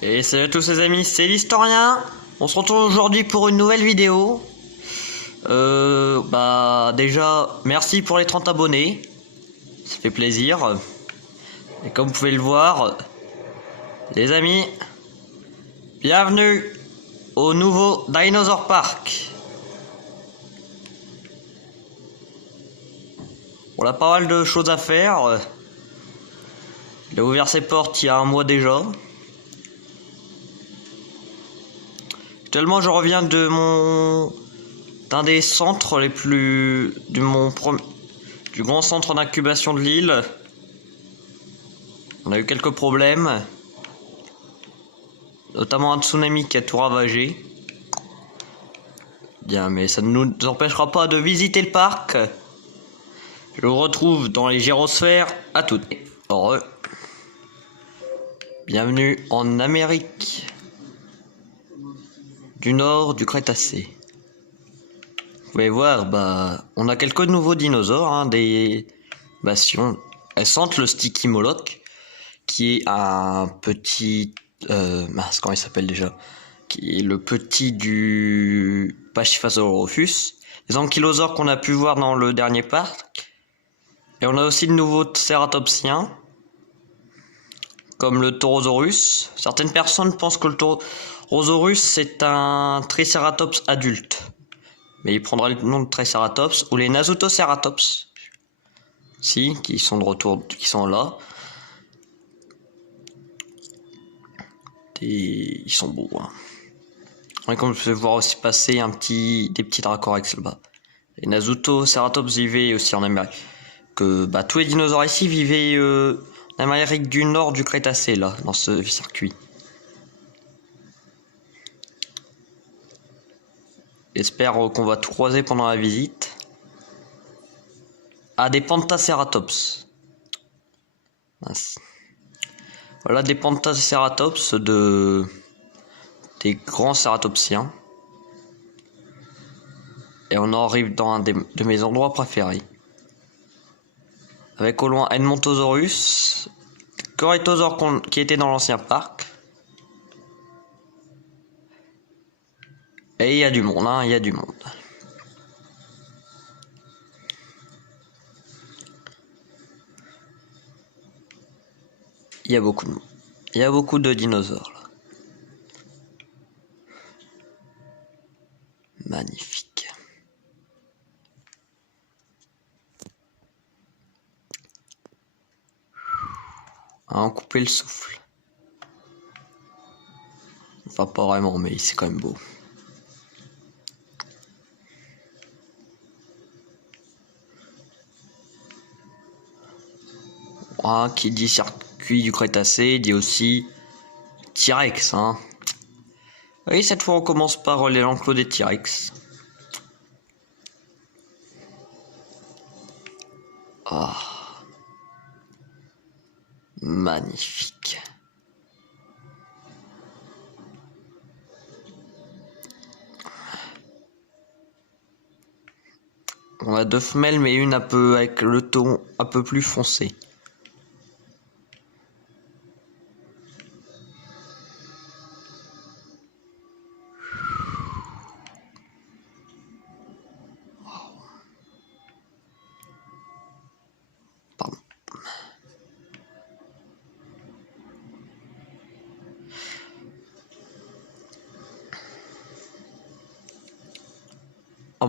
Et salut à tous les amis, c'est l'historien. On se retrouve aujourd'hui pour une nouvelle vidéo. Déjà, merci pour les 30 abonnés. Ça fait plaisir. Et comme vous pouvez le voir, les amis, bienvenue au nouveau Dinosaur Park. On a pas mal de choses à faire. Il a ouvert ses portes il y a un mois déjà. Actuellement, je reviens d'un des centres les plus du grand centre d'incubation de l'île. On a eu quelques problèmes, notamment un tsunami qui a tout ravagé. Bien, mais ça ne nous empêchera pas de visiter le parc. Je vous retrouve dans les gyrosphères. À toutes. Heureux. Bienvenue en Amérique du Nord du Crétacé. Vous pouvez voir, on a quelques nouveaux dinosaures, des bastions. Elles sentent le Sticky Moloch, qui est un petit... comment il s'appelle déjà? Qui est le petit du Pachyphasaurolophus. Les ankylosaures qu'on a pu voir dans le dernier parc. Et on a aussi de nouveaux cératopsiens, comme le Taurosaurus. Certaines personnes pensent que le Taurosaurus c'est un Triceratops adulte. Mais il prendra le nom de Triceratops, ou les Nasutoceratops. Qui sont de retour, qui sont là. Et ils sont beaux, Et comme vous pouvez voir aussi passer des petits Dracorex là-bas. Les Nasutoceratops vivaient aussi en Amérique. Tous les dinosaures ici vivaient en Amérique du Nord du Crétacé, là, dans ce circuit. J'espère qu'on va tout croiser pendant la visite. Des Pentaceratops. Voilà des Pentaceratops des grands cératopsiens. Et on arrive dans un de mes endroits préférés. Avec au loin Edmontosaurus, Corythosaure qui était dans l'ancien parc. Et il y a du monde, il y a du monde. Il y a beaucoup de monde. Il y a beaucoup de dinosaures là. Magnifique. On couper le souffle. Enfin pas vraiment, mais c'est quand même beau. Qui dit circuit du Crétacé dit aussi T-Rex, Oui, cette fois on commence par l'enclos des T-Rex. Magnifique. On a deux femelles, mais une un peu avec le ton un peu plus foncé. Pardon.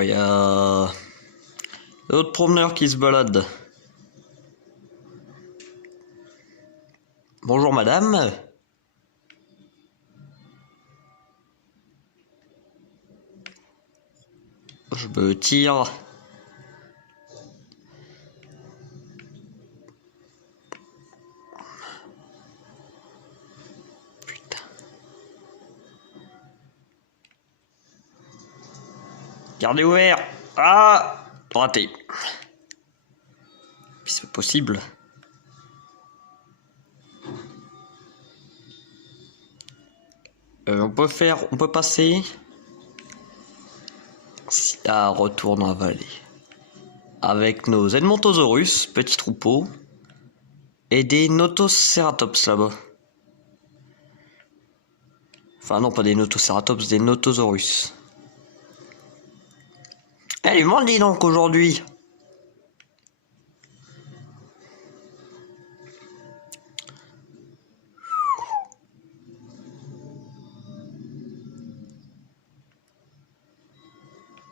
Il y a d'autres promeneurs qui se baladent. Bonjour madame. Je me tire. Putain. Gardez ouvert. Raté. C'est possible. On peut passer. Retour dans la vallée. Avec nos Edmontosaurus, petits troupeaux. Et des Notoceratops là-bas. Enfin non, pas des Notocératops, des Notosaurus. Elle est mal, dis donc, aujourd'hui.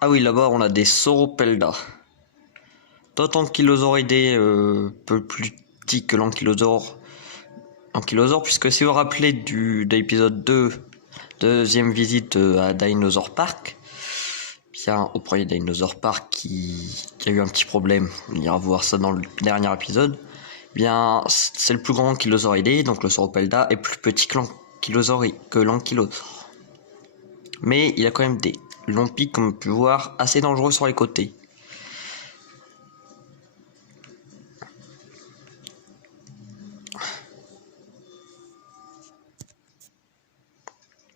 Ah oui, là-bas, on a des Sauropelda. D'autant Ankylosauridés, peu plus petit que l'ankylosaure. Ankylosaure, puisque si vous vous rappelez de l'épisode 2, deuxième visite à Dinosaur Park, bien au premier Dinosaur Park qui a eu un petit problème, on ira voir ça dans le dernier épisode, bien c'est le plus grand ankylosauridé, donc le Sauropelda est plus petit que l'ankylosaure. Mais il a quand même des longs pics, comme on peut voir, assez dangereux sur les côtés.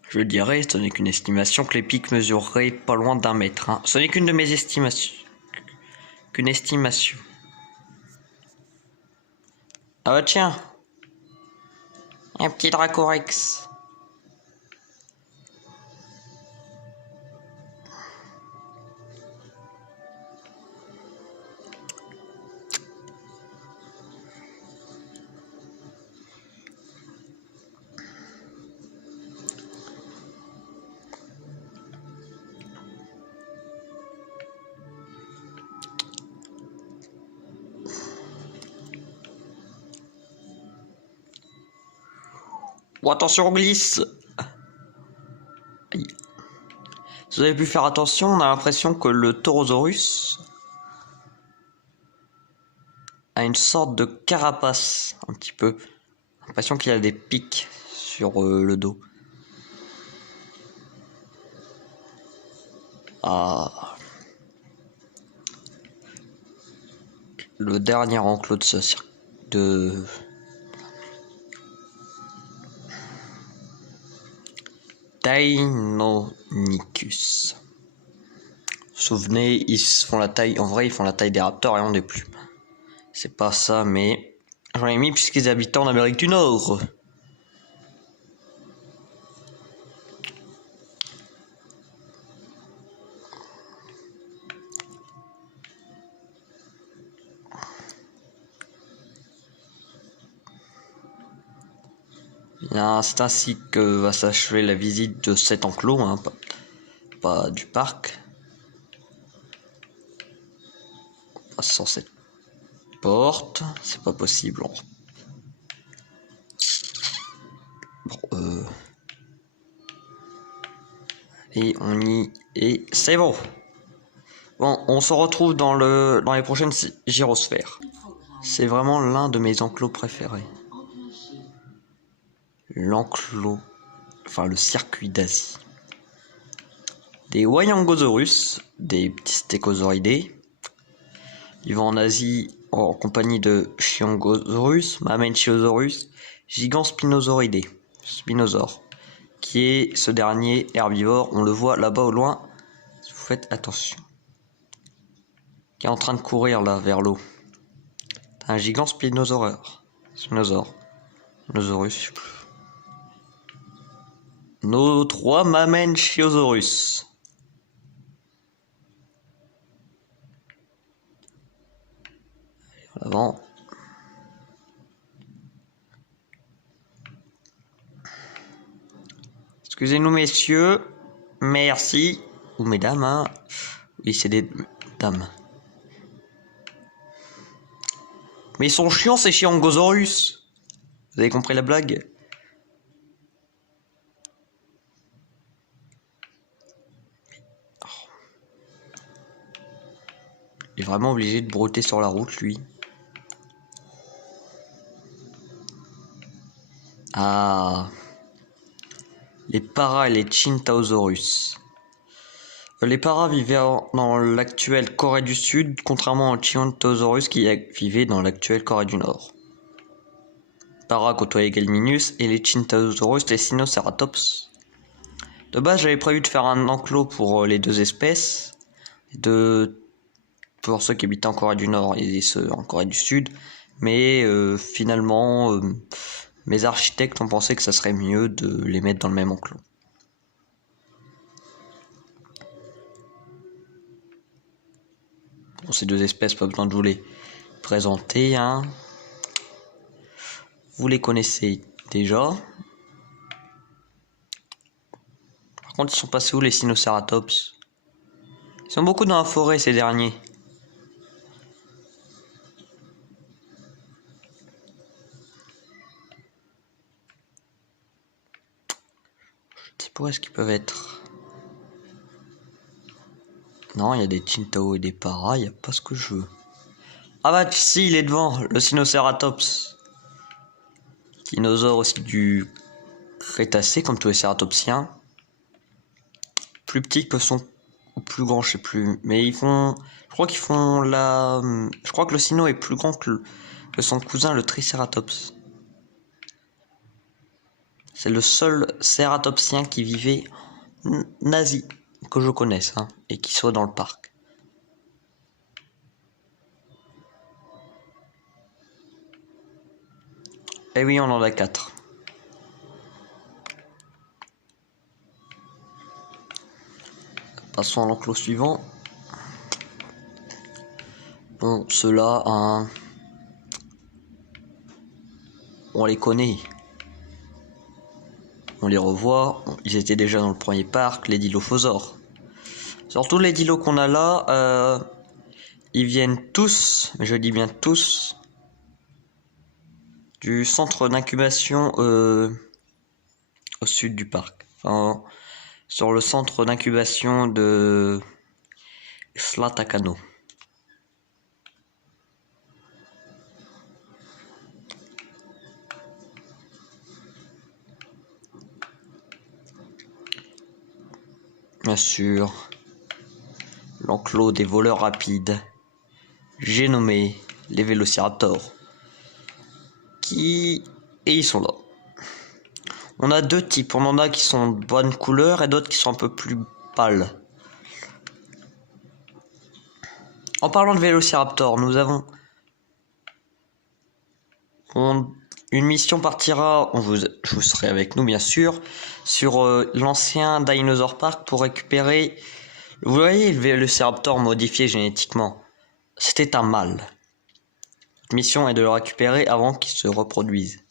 Je dirais, ce n'est qu'une estimation, que les pics mesureraient pas loin d'1 mètre. Hein. Ce n'est qu'une de mes estimations. Qu'une estimation. Ah bah tiens, un petit Dracorex. Oh, attention, on glisse. Aïe. Si vous avez pu faire attention, on a l'impression que le Taurosaurus a une sorte de carapace, un petit peu. L'impression qu'il a des pics sur le dos. Ah. Le dernier enclos de ce cirque de Deinonychus. Souvenez, ils font la taille, en vrai ils font la taille des raptors et on des plumes. C'est pas ça, mais j'en ai mis puisqu'ils habitaient en Amérique du Nord. Bien, c'est ainsi que va s'achever la visite de cet enclos, hein, pas du parc. On passe sur cette porte, c'est pas possible. Bon, et on y est, c'est bon. Bon, on se retrouve dans les prochaines gyrosphères. C'est vraiment l'un de mes enclos préférés. L'enclos, enfin le circuit d'Asie. Des Wyangosaurus, des petits stégosauridae. Ils vont en Asie en compagnie de Chiangosaurus, Mamenchiosaurus, Gigant Spinosauridae, Spinosaure, qui est ce dernier herbivore, on le voit là-bas au loin, si vous faites attention, qui est en train de courir là vers l'eau. Un gigant Spinosaurus, Spinosaurus, je sais plus. Nos 3 Mamenchiosaurus. Avant. Excusez-nous messieurs, merci, ou mesdames, hein. Oui c'est des dames. Mais ils sont chiants ces Chiangosaurus. Vous avez compris la blague? Il est vraiment obligé de brouter sur la route lui. Ah, les Para et les Chintaosaurus. Les Para vivaient dans l'actuelle Corée du Sud, contrairement aux Chintaosaurus qui vivaient dans l'actuelle Corée du Nord. Para côtoyaient Gelminus et les Chintaosaurus les Sinoceratops. De base, j'avais prévu de faire un enclos pour les deux espèces, pour ceux qui habitent en Corée du Nord et ceux en Corée du Sud, mais finalement, mes architectes ont pensé que ça serait mieux de les mettre dans le même enclos. Bon, ces deux espèces, pas besoin de vous les présenter, hein. Vous les connaissez déjà. Par contre, ils sont passés où les Sinnoceratops? Ils sont beaucoup dans la forêt ces derniers. Je sais pas où est-ce qu'ils peuvent être. Non, il y a des Tintao et des Para, il n'y a pas ce que je veux. Ah bah si, il est devant, le Sinnoceratops. Dinosaure aussi du Crétacé, comme tous les cératopsiens. Plus petits que son... ou plus grands, je sais plus. Mais ils font... Je crois qu'ils font la... Je crois que le Sinno est plus grand que son cousin, le Triceratops. C'est le seul cératopsien qui vivait en Asie, que je connaisse, hein, et qui soit dans le parc. Eh oui, on en a 4. Passons à l'enclos suivant. Bon, ceux-là, hein, on les connaît. On les revoit. Ils étaient déjà dans le premier parc, les Dilophosaures. Surtout les dilos qu'on a là, ils viennent tous, je dis bien tous, du centre d'incubation au sud du parc. Enfin, sur le centre d'incubation de Flatakano. Bien sûr, l'enclos des voleurs rapides, j'ai nommé les Vélociraptors. Et ils sont là. On a deux types, on en a qui sont de bonne couleur et d'autres qui sont un peu plus pâles. En parlant de Vélociraptor, nous avons... Une mission partira, je vous serai avec nous bien sûr, sur l'ancien Dinosaur Park pour récupérer... Vous voyez le Vélociraptor modifié génétiquement. C'était un mâle. Notre mission est de le récupérer avant qu'il se reproduise.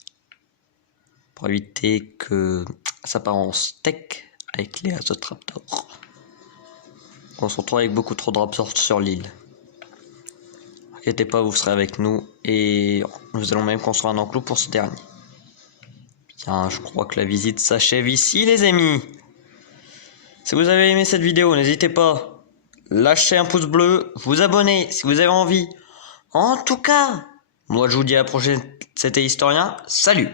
Pour éviter que ça part en steak avec les Azotraptors. On se retrouve avec beaucoup trop de raptors sur l'île. N'inquiétez pas, vous serez avec nous et nous allons même construire un enclos pour ce dernier. Bien, je crois que la visite s'achève ici les amis. Si vous avez aimé cette vidéo, n'hésitez pas, lâchez un pouce bleu, vous abonnez si vous avez envie. En tout cas, moi je vous dis à la prochaine, c'était Historien, salut!